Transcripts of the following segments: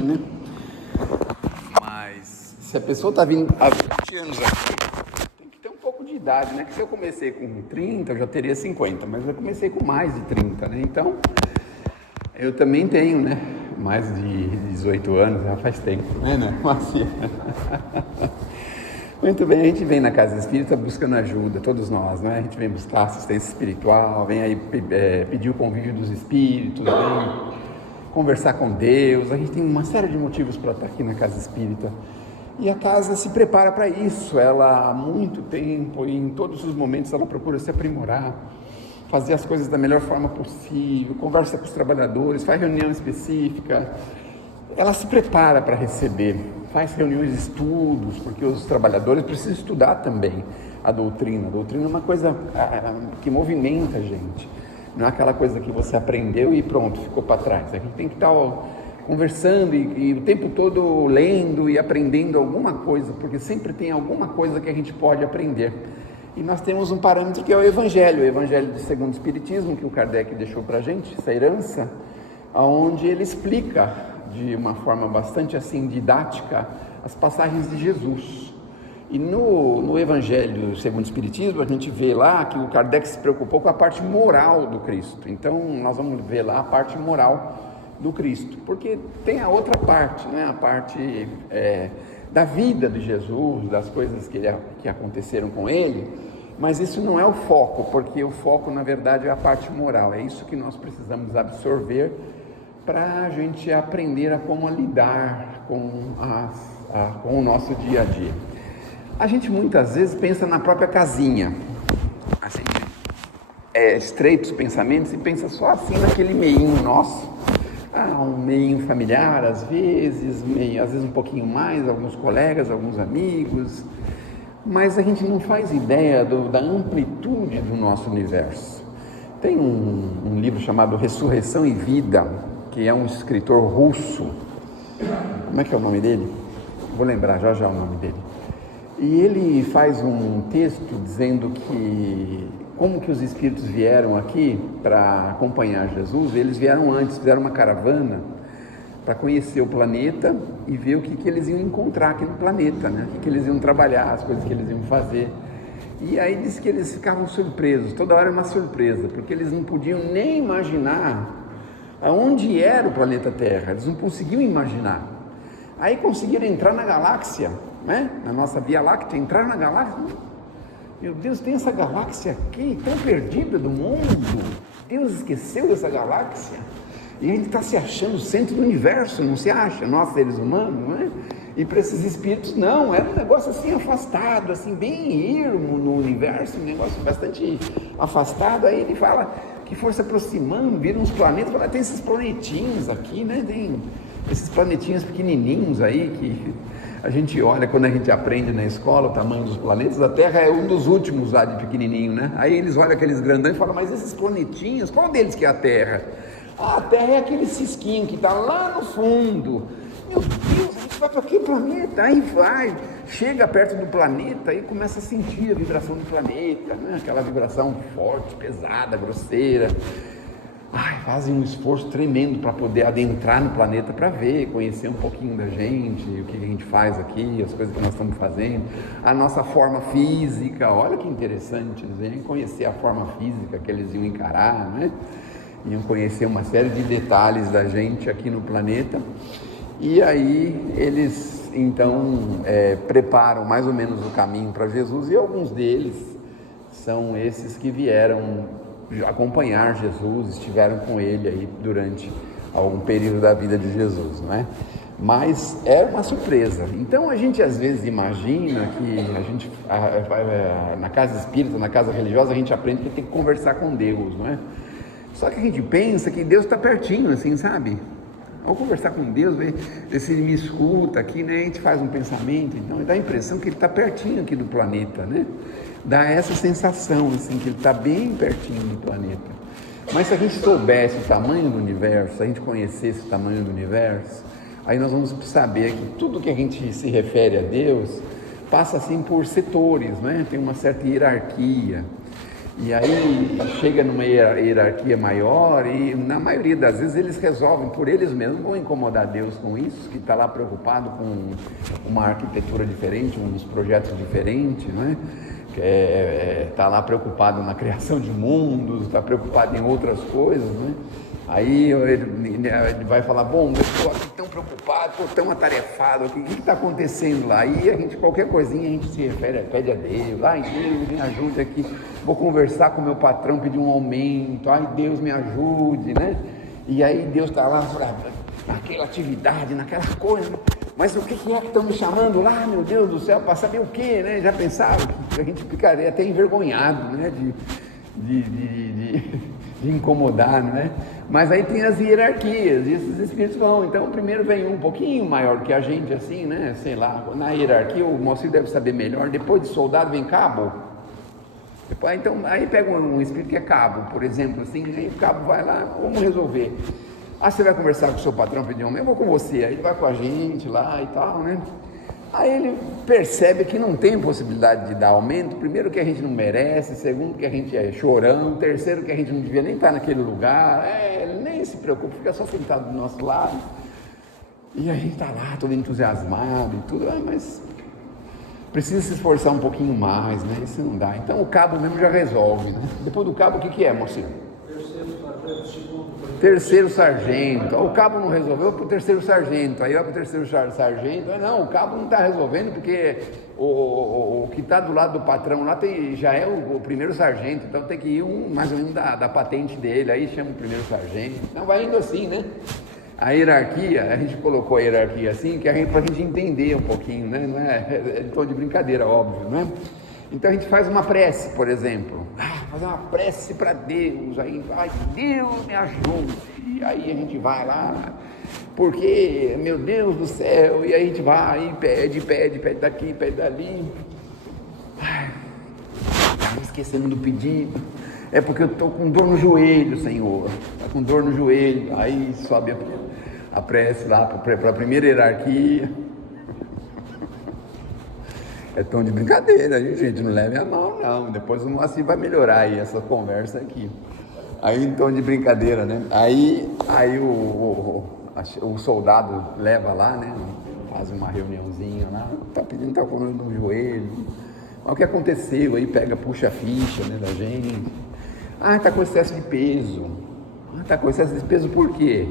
né? Mas se a pessoa está vindo há 20 anos aqui, tem que ter um pouco de idade, né? Que se eu comecei com 30, eu já teria 50, mas eu comecei com mais de 30, né? Então, eu também tenho, né? Mais de 18 anos, já faz tempo, né? Assim. Muito bem, a gente vem na Casa Espírita buscando ajuda, todos nós, né? A gente vem buscar assistência espiritual, vem aí pedir o convívio dos espíritos, vem conversar com Deus. A gente tem uma série de motivos para estar aqui na Casa Espírita. E a casa se prepara para isso. Ela há muito tempo e em todos os momentos ela procura se aprimorar, fazer as coisas da melhor forma possível, conversa com os trabalhadores, faz reunião específica. Ela se prepara para receber, faz reuniões de estudos, porque os trabalhadores precisam estudar também a doutrina. A doutrina é uma coisa que movimenta a gente. Não é aquela coisa que você aprendeu e pronto, ficou para trás. A gente tem que estar conversando e o tempo todo lendo e aprendendo alguma coisa, porque sempre tem alguma coisa que a gente pode aprender. E nós temos um parâmetro que é o Evangelho segundo o Espiritismo, que o Kardec deixou para a gente, essa herança, onde ele explica de uma forma bastante assim didática as passagens de Jesus. E no Evangelho segundo o Espiritismo, a gente vê lá que o Kardec se preocupou com a parte moral do Cristo. Então, nós vamos ver lá a parte moral do Cristo, porque tem a outra parte, né? A parte da vida de Jesus, das coisas que aconteceram com ele, mas isso não é o foco, porque o foco, na verdade, é a parte moral. É isso que nós precisamos absorver para a gente aprender a como lidar com o nosso dia a dia. A gente muitas vezes pensa na própria casinha, assim, estreita os pensamentos e pensa só assim naquele meinho nosso, um meinho familiar às vezes um pouquinho mais, alguns colegas, alguns amigos, mas a gente não faz ideia da amplitude do nosso universo. Tem um livro chamado Ressurreição e Vida, que é um escritor russo. Como é que é o nome dele? Vou lembrar já o nome dele. E ele faz um texto dizendo que como que os espíritos vieram aqui para acompanhar Jesus. Eles vieram antes, fizeram uma caravana para conhecer o planeta e ver o que eles iam encontrar aqui no planeta, né? O que eles iam trabalhar, as coisas que eles iam fazer. E aí diz que eles ficavam surpresos, toda hora uma surpresa, porque eles não podiam nem imaginar aonde era o planeta Terra, eles não conseguiam imaginar. Aí conseguiram entrar na galáxia, né? Na nossa Via Láctea, entraram na galáxia. Meu Deus, tem essa galáxia aqui, tão perdida do mundo. Deus esqueceu dessa galáxia. E a gente está se achando o centro do universo, não se acha? Nós, seres humanos, não é? E para esses espíritos, não, era um negócio assim afastado, assim, bem ermo no universo, um negócio bastante afastado. Aí ele fala que foi se aproximando, viram uns planetas, fala, tem esses planetinhos aqui, né? Tem esses planetinhos pequenininhos aí que a gente olha quando a gente aprende na escola o tamanho dos planetas. A Terra é um dos últimos lá de pequenininho, né? Aí eles olham aqueles grandões e falam, mas esses planetinhos, qual deles que é a Terra? A Terra é aquele cisquinho que está lá no fundo. Meu Deus, a gente vai para aquele planeta, aí vai, chega perto do planeta e começa a sentir a vibração do planeta, né? Aquela vibração forte, pesada, grosseira. Fazem um esforço tremendo para poder adentrar no planeta para ver, conhecer um pouquinho da gente, o que a gente faz aqui, as coisas que nós estamos fazendo, a nossa forma física. Olha que interessante, eles vêm conhecer a forma física que eles iam encarar, né? Iam conhecer uma série de detalhes da gente aqui no planeta. E aí eles então preparam mais ou menos o caminho para Jesus, e alguns deles são esses que vieram acompanhar Jesus, estiveram com ele aí durante algum período da vida de Jesus, não é? Mas era uma surpresa. Então a gente às vezes imagina que a gente na casa espírita, na casa religiosa, a gente aprende que tem que conversar com Deus, não é? Só que a gente pensa que Deus está pertinho, assim, sabe? Ao conversar com Deus, ver se ele me escuta aqui, né? A gente faz um pensamento, então dá a impressão que ele está pertinho aqui do planeta, né? Dá essa sensação, assim, que ele está bem pertinho do planeta. Mas se a gente soubesse o tamanho do universo, se a gente conhecesse o tamanho do universo, aí nós vamos saber que tudo que a gente se refere a Deus passa, assim, por setores, né? Tem uma certa hierarquia. E aí chega numa hierarquia maior e na maioria das vezes eles resolvem por eles mesmos, não vão incomodar Deus com isso, que está lá preocupado com uma arquitetura diferente, uns projetos diferentes, né? Está lá preocupado na criação de mundos, está preocupado em outras coisas, né? Aí ele vai falar, bom, eu estou aqui tão preocupado, estou tão atarefado, o que está acontecendo lá? Aí a gente, qualquer coisinha, a gente se refere, pede a Deus, ai Deus, me ajude aqui, vou conversar com o meu patrão, pedir um aumento, ai Deus, me ajude, né? E aí Deus está lá, naquela atividade, naquela coisa, mas o que é que estão me chamando lá, meu Deus do céu, para saber o quê, né? Já pensava que a gente ficaria até envergonhado, né? De incomodar, né? Mas aí tem as hierarquias, e esses espíritos vão, então primeiro vem um pouquinho maior que a gente, assim, né? Sei lá, na hierarquia o Moacir deve saber melhor, depois de soldado vem cabo. Depois, então, aí pega um espírito que é cabo, por exemplo, assim, aí o cabo vai lá, vamos resolver. Ah, você vai conversar com o seu patrão, pedir um, eu vou com você, aí ele vai com a gente lá e tal, né? Aí ele percebe que não tem possibilidade de dar aumento, primeiro que a gente não merece, segundo que a gente é chorão, terceiro que a gente não devia nem estar naquele lugar, ele nem se preocupa, fica só sentado do nosso lado, e a gente está lá todo entusiasmado e tudo, mas precisa se esforçar um pouquinho mais, né? Isso não dá. Então o cabo mesmo já resolve, né? Depois do cabo o que é, mocinho? Terceiro sargento. O cabo não resolveu para o terceiro sargento, aí vai para o terceiro sargento, não, o cabo não está resolvendo porque o que está do lado do patrão lá já é o primeiro sargento, então tem que ir mais ou menos da patente dele, aí chama o primeiro sargento, não vai indo assim, né? A hierarquia, a gente colocou a hierarquia assim, que para a gente entender um pouquinho, né? Não é tom de brincadeira, óbvio, né? Então a gente faz uma prece, por exemplo, fazer uma prece para Deus, aí, ai, Deus me ajude, e aí a gente vai lá, porque, meu Deus do céu, e aí a gente vai, e pede daqui, pede dali, esquecendo do pedido, é porque eu estou com dor no joelho, Senhor, está com dor no joelho, aí sobe a prece lá para a primeira hierarquia. É tom de brincadeira, gente, não leve a mal não, depois o Moacir vai melhorar aí essa conversa aqui. Aí em tom de brincadeira, né? Aí o soldado leva lá, né? Faz uma reuniãozinha lá, tá pedindo, tá com dor no joelho. Mas o que aconteceu? Aí puxa a ficha, né, da gente. Tá com excesso de peso. Tá com excesso de peso por quê?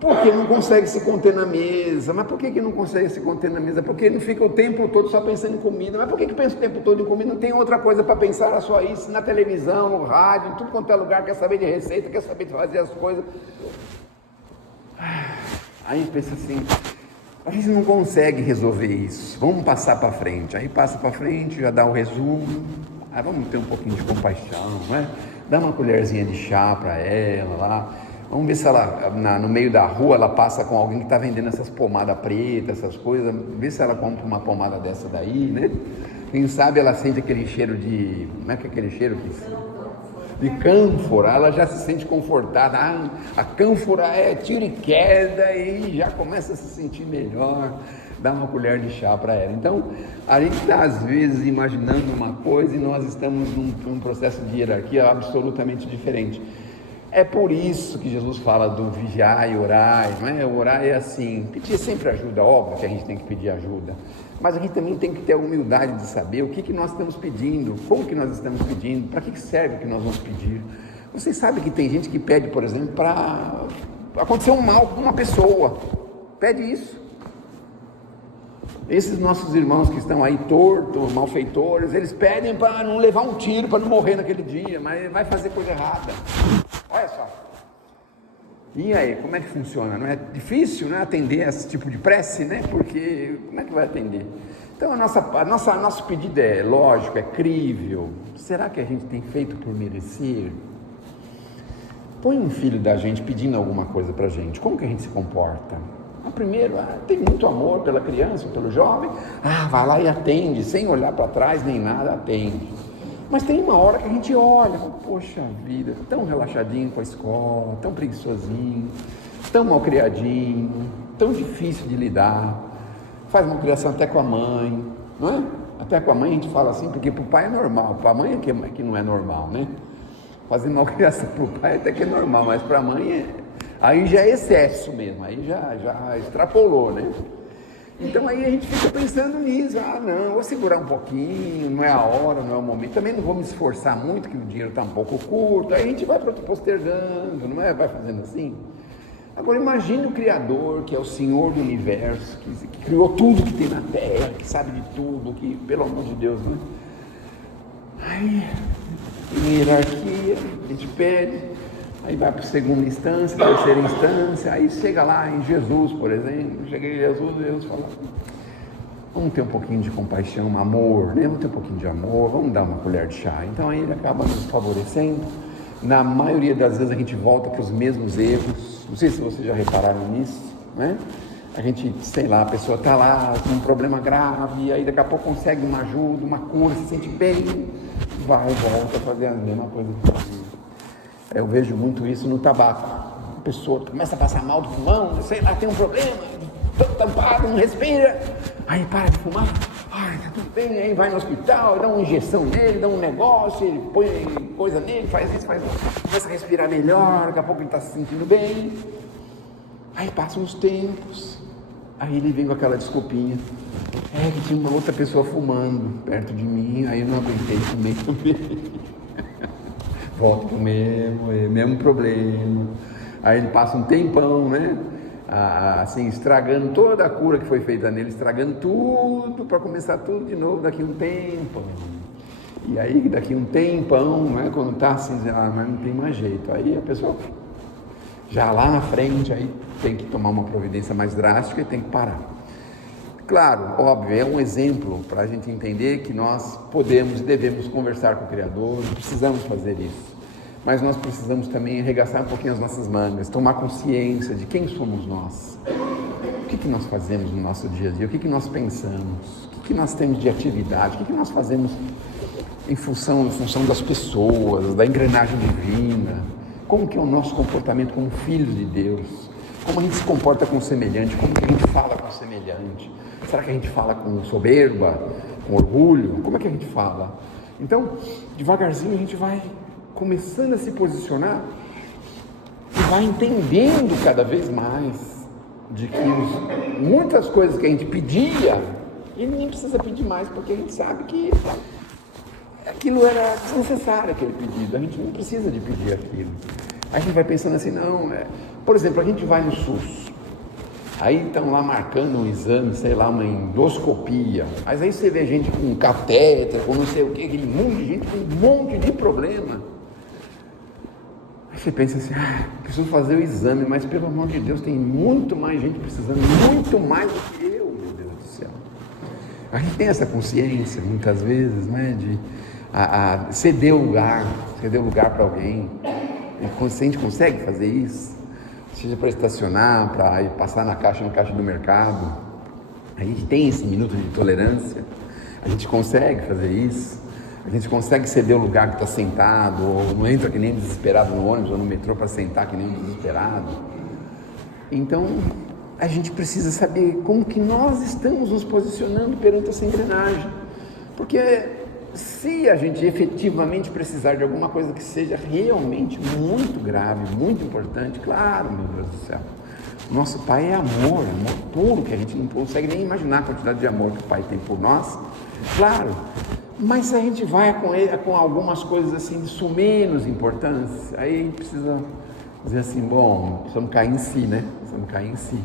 Porque não consegue se conter na mesa. Mas por que não consegue se conter na mesa? Porque não fica o tempo todo só pensando em comida. Mas por que pensa o tempo todo em comida? Não tem outra coisa para pensar, só isso, na televisão, no rádio, em tudo quanto é lugar, quer saber de receita, quer saber de fazer as coisas. Aí a gente pensa assim, a gente não consegue resolver isso, vamos passar para frente. Aí passa para frente, já dá o resumo, aí vamos ter um pouquinho de compaixão, né? Dá uma colherzinha de chá para ela lá. Vamos ver se ela, no meio da rua, ela passa com alguém que está vendendo essas pomadas pretas, essas coisas, vê se ela compra uma pomada dessa daí, né? Quem sabe ela sente aquele cheiro de... Como é que é aquele cheiro? De cânfora, ela já se sente confortada. A cânfora é tiro e queda e já começa a se sentir melhor. Dá uma colher de chá para ela. Então, a gente está às vezes imaginando uma coisa e nós estamos num processo de hierarquia absolutamente diferente. É por isso que Jesus fala do vigiar e orar, não é? Orar é assim, pedir sempre ajuda, óbvio que a gente tem que pedir ajuda, mas a gente também tem que ter a humildade de saber o que nós estamos pedindo, como que nós estamos pedindo, para que serve o que nós vamos pedir. Vocês sabem que tem gente que pede, por exemplo, para acontecer um mal com uma pessoa, pede isso. Esses nossos irmãos que estão aí tortos, malfeitores, eles pedem para não levar um tiro, para não morrer naquele dia, mas vai fazer coisa errada. Olha só. E aí, como é que funciona? Não é difícil, né, atender esse tipo de prece, né? Porque como é que vai atender? Então nosso pedido é lógico, é crível. Será que a gente tem feito por merecer? Põe um filho da gente pedindo alguma coisa pra gente, como que a gente se comporta? Primeiro, tem muito amor pela criança, pelo jovem, vai lá e atende, sem olhar para trás nem nada, atende. Mas tem uma hora que a gente olha, poxa vida, tão relaxadinho com a escola, tão preguiçosinho, tão mal criadinho, tão difícil de lidar, faz uma criação até com a mãe, não é? Até com a mãe a gente fala assim, porque para o pai é normal, para a mãe é que não é normal, né? Fazer malcriação para o pai até que é normal, mas para a mãe aí já é excesso mesmo, aí já extrapolou, né? Então aí a gente fica pensando nisso, não, vou segurar um pouquinho, não é a hora, não é o momento, também não vou me esforçar muito, que o dinheiro está um pouco curto, aí a gente vai postergando, não é? Vai fazendo assim. Agora imagine o Criador, que é o Senhor do Universo, que criou tudo que tem na Terra, que sabe de tudo, que, pelo amor de Deus, né? Aí, em hierarquia, a gente pede, aí vai para a segunda instância, terceira instância, aí chega lá em Jesus, por exemplo, cheguei em Jesus e Deus fala, vamos ter um pouquinho de compaixão, amor, né? Vamos ter um pouquinho de amor, vamos dar uma colher de chá. Então aí ele acaba nos favorecendo. Na maioria das vezes a gente volta para os mesmos erros, não sei se vocês já repararam nisso, né? A gente, sei lá, a pessoa está lá com um problema grave, aí daqui a pouco consegue uma ajuda, uma cura, se sente bem, vai e volta a fazer a mesma coisa que fazia. Eu vejo muito isso no tabaco. A pessoa começa a passar mal do pulmão, sei lá, tem um problema, todo tampado, não respira, aí para de fumar, tá tudo bem, aí vai no hospital, dá uma injeção nele, dá um negócio, ele põe coisa nele, faz isso, começa a respirar melhor, daqui a pouco ele está se sentindo bem, aí passam uns tempos, aí ele vem com aquela desculpinha, que tinha uma outra pessoa fumando perto de mim, aí eu não aguentei, fumei também. Volta pro mesmo problema. Aí ele passa um tempão, né? Assim, estragando toda a cura que foi feita nele, estragando tudo para começar tudo de novo daqui a um tempo. E aí daqui a um tempão, né? Quando tá assim, mas não tem mais jeito. Aí a pessoa já lá na frente, aí tem que tomar uma providência mais drástica e tem que parar. Claro, óbvio, é um exemplo para a gente entender que nós podemos e devemos conversar com o Criador, precisamos fazer isso. Mas nós precisamos também arregaçar um pouquinho as nossas mangas, tomar consciência de quem somos nós. O que nós fazemos no nosso dia a dia? O que nós pensamos? O que nós temos de atividade? O que nós fazemos em função das pessoas, da engrenagem divina? Como que é o nosso comportamento como filhos de Deus? Como a gente se comporta com o semelhante? Como que a gente fala com o semelhante? Será que a gente fala com soberba, com orgulho? Como é que a gente fala? Então, devagarzinho a gente vai começando a se posicionar e vai entendendo cada vez mais de que muitas coisas que a gente pedia, ele nem precisa pedir mais, porque a gente sabe que aquilo era desnecessário, aquele pedido, a gente não precisa de pedir aquilo. Aí a gente vai pensando assim, não, por exemplo, a gente vai no SUS, aí estão lá marcando um exame, sei lá, uma endoscopia, mas aí você vê gente com catéter, com não sei o que, aquele monte de gente com um monte de problema. Aí você pensa assim, preciso fazer o exame, mas pelo amor de Deus, tem muito mais gente precisando, muito mais do que eu, meu Deus do céu. A gente tem essa consciência, muitas vezes, né, de ceder o lugar para alguém. A gente consegue fazer isso, seja para estacionar, para ir passar na caixa do mercado. A gente tem esse minuto de tolerância, a gente consegue fazer isso. A gente consegue ceder o lugar que está sentado, ou não entra que nem desesperado no ônibus ou no metrô para sentar que nem um desesperado. Então, a gente precisa saber como que nós estamos nos posicionando perante essa engrenagem. Porque se a gente efetivamente precisar de alguma coisa que seja realmente muito grave, muito importante, claro, meu Deus do céu, o nosso Pai é amor puro, que a gente não consegue nem imaginar a quantidade de amor que o Pai tem por nós, claro. Mas se a gente vai com algumas coisas assim de menos importância, aí a gente precisa dizer assim, bom, precisamos cair em si, né? Precisamos cair em si.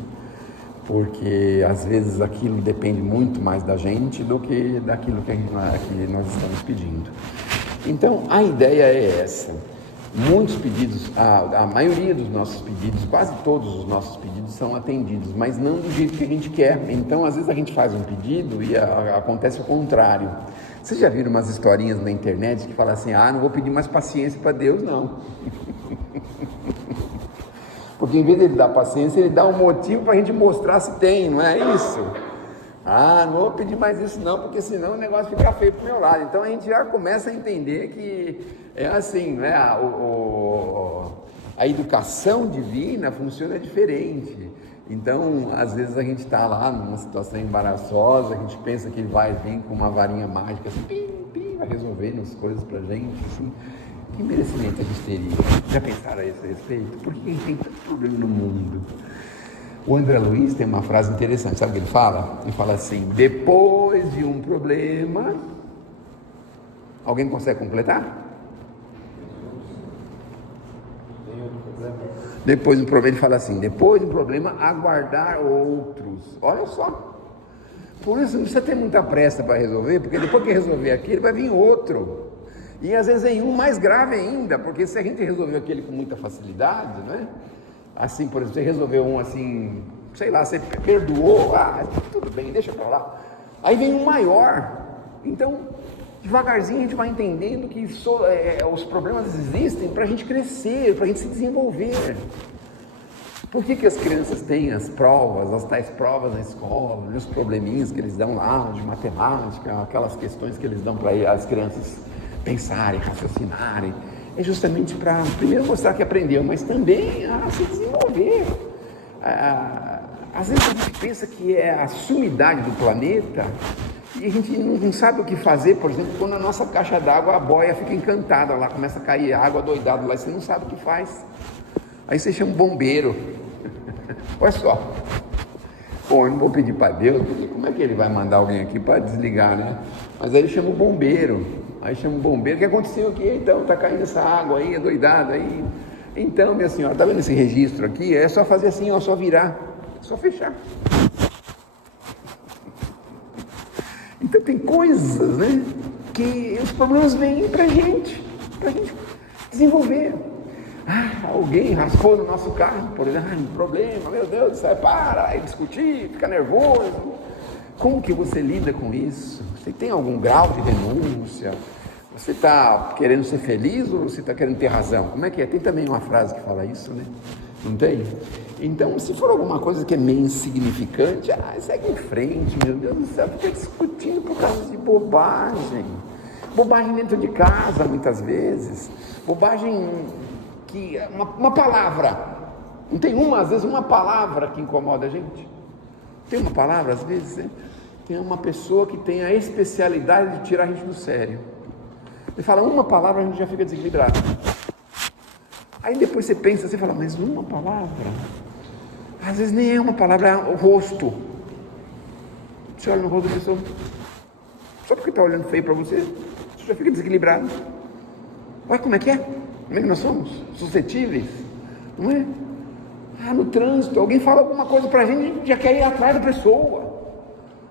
Porque às vezes aquilo depende muito mais da gente do que daquilo que nós estamos pedindo. Então a ideia é essa. Muitos pedidos, a maioria dos nossos pedidos, quase todos os nossos pedidos são atendidos, mas não do jeito que a gente quer. Então às vezes a gente faz um pedido e acontece o contrário. Vocês já viram umas historinhas na internet que falam assim, não vou pedir mais paciência para Deus, não. Porque em vez de ele dar paciência, ele dá um motivo para a gente mostrar se tem, não é isso? Não vou pedir mais isso não, porque senão o negócio fica feio pro meu lado. Então a gente já começa a entender que é assim, né? A educação divina funciona diferente. Então, às vezes a gente está lá numa situação embaraçosa, a gente pensa que ele vai vir com uma varinha mágica, assim, pim, pim, vai resolvendo as coisas pra gente, assim. Que merecimento a gente teria? Já pensaram a esse respeito? Por que a gente tem tanto problema no mundo? O André Luiz tem uma frase interessante, sabe o que ele fala? Ele fala assim: depois de um problema, alguém consegue completar? Depois de um problema, ele fala assim: depois de um problema, aguardar outros. Olha só. Por isso não precisa ter muita pressa para resolver, porque depois que resolver aquele, vai vir outro. E às vezes em um mais grave ainda, porque se a gente resolveu aquele com muita facilidade, né? Assim, por exemplo, você resolveu um assim, sei lá, você perdoou, tudo bem, deixa pra lá. Aí vem um maior. Então, devagarzinho a gente vai entendendo que os problemas existem para a gente crescer, para a gente se desenvolver. Por que as crianças têm as provas, as tais provas na escola, os probleminhas que eles dão lá de matemática, aquelas questões que eles dão para as crianças pensarem, raciocinarem? É justamente para, primeiro, mostrar que aprendeu, mas também a se desenvolver. Às vezes a gente pensa que é a sumidade do planeta e a gente não sabe o que fazer, por exemplo, quando a nossa caixa d'água, a boia fica encantada lá, começa a cair água doidado lá, e você não sabe o que faz. Aí você chama um bombeiro. Olha só. Bom, eu não vou pedir para Deus, porque como é que ele vai mandar alguém aqui para desligar, né? Mas aí ele chama o bombeiro. Aí chama o bombeiro: o que aconteceu aqui? Então, tá caindo essa água aí, é doidado aí. Então, minha senhora, tá vendo esse registro aqui? É só fazer assim, ó, só virar, só fechar. Então tem coisas, né, que os problemas vêm pra gente desenvolver. Alguém raspou no nosso carro, por exemplo, um problema, meu Deus do céu, para, aí discutir, fica nervoso. Como que você lida com isso? Você tem algum grau de renúncia? Você está querendo ser feliz ou você está querendo ter razão? Como é que é? Tem também uma frase que fala isso, né? Não tem? Então, se for alguma coisa que é meio insignificante, segue em frente, meu Deus do céu, fica discutindo por causa de bobagem. Bobagem dentro de casa, muitas vezes. Bobagem que... Uma palavra. Não tem às vezes, uma palavra que incomoda a gente? Tem uma palavra, às vezes, né? Tem uma pessoa que tem a especialidade de tirar a gente do sério. Ele fala uma palavra, a gente já fica desequilibrado. Aí depois você pensa, você fala: mas uma palavra? Às vezes nem é uma palavra, é o rosto. Você olha no rosto da pessoa, só porque está olhando feio para você, você já fica desequilibrado. Olha como é que é? Como é que nós somos? Suscetíveis, não é? No trânsito, alguém fala alguma coisa pra gente já quer ir atrás da pessoa.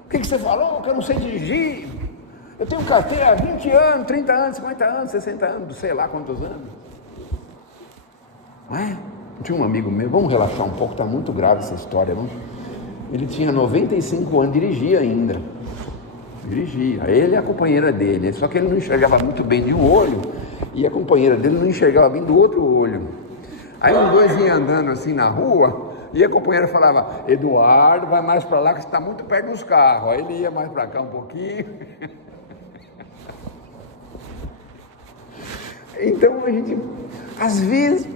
O que você falou? Que eu não sei dirigir. Eu tenho carteira há 20 anos, 30 anos, 50 anos, 60 anos, sei lá quantos anos. Não é? Tinha um amigo meu, vamos relaxar um pouco, está muito grave essa história, não? Ele tinha 95 anos, dirigia ainda. Dirigia, ele e a companheira dele, só que ele não enxergava muito bem de um olho e a companheira dele não enxergava bem do outro olho. Aí os dois iam andando assim na rua e a companheira falava: Eduardo, vai mais para lá que você está muito perto dos carros. Aí ele ia mais para cá um pouquinho. Então a gente, às vezes,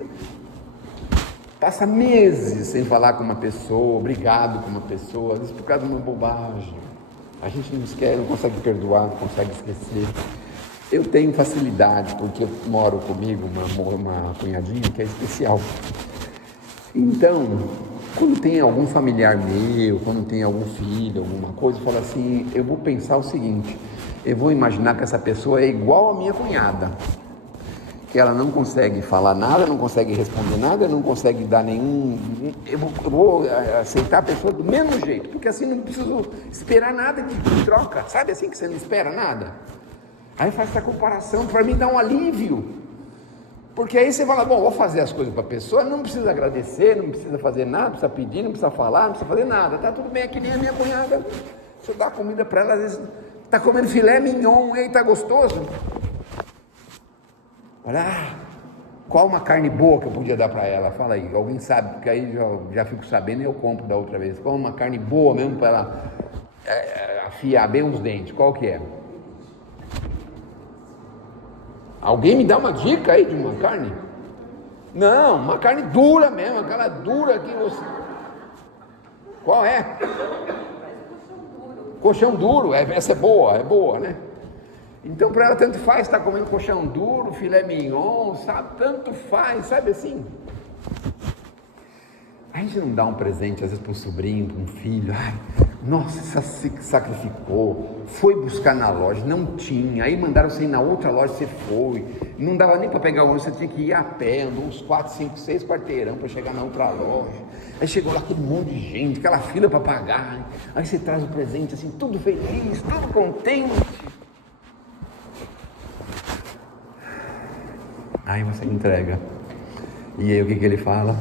passa meses sem falar com uma pessoa, obrigado com uma pessoa, às vezes por causa de uma bobagem. A gente não esquece, não consegue perdoar, não consegue esquecer. Eu tenho facilidade, porque eu moro comigo uma cunhadinha que é especial. Então, quando tem algum familiar meu, quando tem algum filho, alguma coisa, eu falo assim: eu vou pensar o seguinte, eu vou imaginar que essa pessoa é igual a minha cunhada, que ela não consegue falar nada, não consegue responder nada, não consegue dar nenhum... Eu vou aceitar a pessoa do mesmo jeito, porque assim não preciso esperar nada de troca, sabe assim que você não espera nada? Aí faz essa comparação, para mim dá um alívio, porque aí você fala: bom, vou fazer as coisas para a pessoa, não precisa agradecer, não precisa fazer nada, não precisa pedir, não precisa falar, não precisa fazer nada, tá tudo bem, é que nem a minha cunhada, se eu dar comida para ela, às vezes tá comendo filé mignon, e tá gostoso. Olha, qual uma carne boa que eu podia dar para ela? Fala aí, alguém sabe, porque aí já fico sabendo e eu compro da outra vez. Qual uma carne boa mesmo para ela afiar bem os dentes? Qual que é? Alguém me dá uma dica aí de uma carne? Não, uma carne dura mesmo, aquela dura que você... Qual é? Colchão duro, essa é boa, né? Então para ela tanto faz estar comendo colchão duro, filé mignon, sabe? Tanto faz, sabe assim? A gente não dá um presente, às vezes, para um sobrinho, para um filho. Ai, nossa, se sacrificou, foi buscar na loja, não tinha. Aí mandaram você ir na outra loja, você foi. Não dava nem para pegar o ônibus, você tinha que ir a pé, andou uns 4, 5, 6 quarteirão para chegar na outra loja. Aí chegou lá aquele monte de gente, aquela fila para pagar. Aí você traz o presente assim, tudo feliz, tudo contente. Aí você entrega. E aí o que ele fala?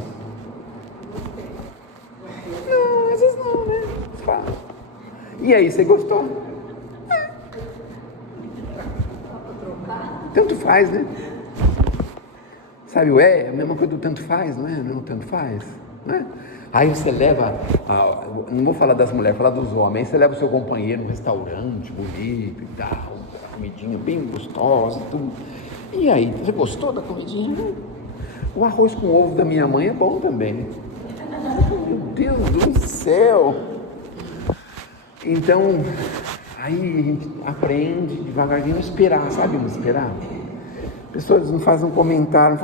Não, às vezes não, né? Fala. E aí, você gostou? Tanto faz, né? Sabe, é a mesma coisa do tanto faz, não é? Não, tanto faz, não é? Aí você leva, não vou falar das mulheres, vou falar dos homens. Aí você leva o seu companheiro num restaurante bonito e tal, comidinha bem gostosa, tudo. E aí, você gostou da comidinha? O arroz com ovo da minha mãe é bom também. Meu Deus do céu! Então, aí a gente aprende devagarzinho a esperar, sabe? Esperar. Pessoas não fazem um comentário,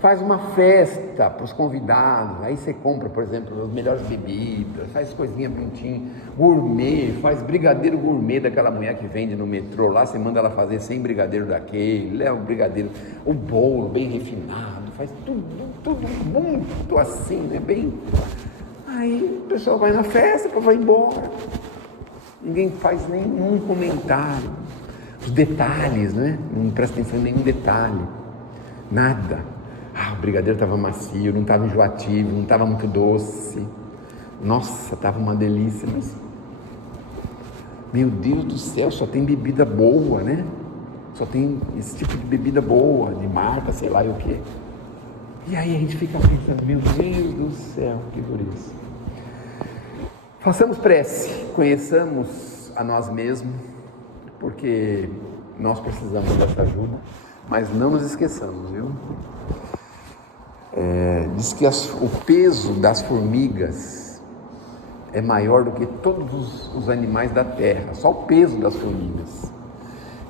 faz uma festa para os convidados. Aí você compra, por exemplo, as melhores bebidas, faz coisinha bonitinha, gourmet, faz brigadeiro gourmet daquela mulher que vende no metrô lá, você manda ela fazer 100 brigadeiro daquele, leva o brigadeiro, o bolo bem refinado, faz tudo muito assim, né? Bem. Aí o pessoal vai na festa, depois vai embora. Ninguém faz nenhum comentário. Os detalhes, né? Não presta atenção em nenhum detalhe. Nada. O brigadeiro estava macio, não estava enjoativo, não estava muito doce. Nossa, estava uma delícia, mas... Meu Deus do céu, só tem bebida boa, né? Só tem esse tipo de bebida boa, de marca, sei lá e o quê. E aí a gente fica pensando, meu Deus do céu, que por isso. Façamos prece, conheçamos a nós mesmos, porque nós precisamos dessa ajuda, mas não nos esqueçamos, viu? Diz que o peso das formigas é maior do que todos os animais da terra, só o peso das formigas.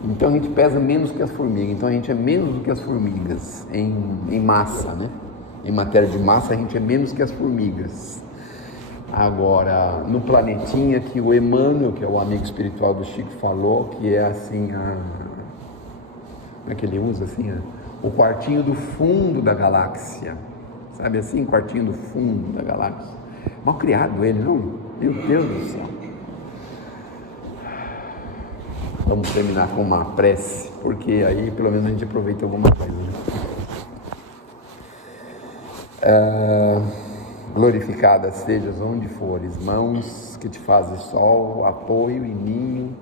Então a gente pesa menos que as formigas, então a gente é menos do que as formigas em massa, né? Em matéria de massa a gente é menos que as formigas. Agora, no planetinha que o Emmanuel, que é o amigo espiritual do Chico, falou, que é assim, como é que ele usa assim? O quartinho do fundo da galáxia, sabe assim, quartinho do fundo da galáxia. Mal criado ele, não? Meu Deus do céu. Vamos terminar com uma prece, porque aí pelo menos a gente aproveita alguma coisa, né? Glorificadas sejas onde fores, mãos que te fazem sol, apoio e ninho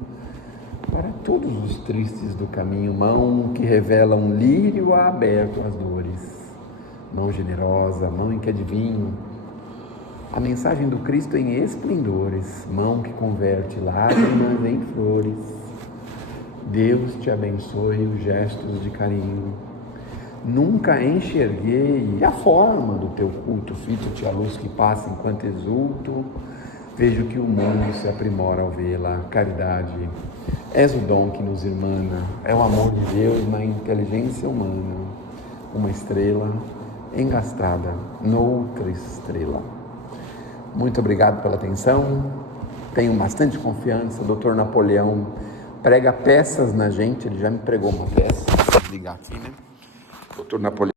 para todos os tristes do caminho, mão que revela um lírio aberto às dores, mão generosa, mão em que adivinho a mensagem do Cristo em esplendores, mão que converte lágrimas em flores. Deus te abençoe os gestos de carinho. Nunca enxerguei a forma do teu culto, fito-te a luz que passa enquanto exulto, vejo que o mundo se aprimora ao vê-la. Caridade, és o dom que nos irmana, é o amor de Deus na inteligência humana, uma estrela engastada noutra estrela. Muito obrigado pela atenção, tenho bastante confiança. O Dr. Napoleão prega peças na gente, ele já me pregou uma peça, vou ligar aqui, né? Dr. Napoleão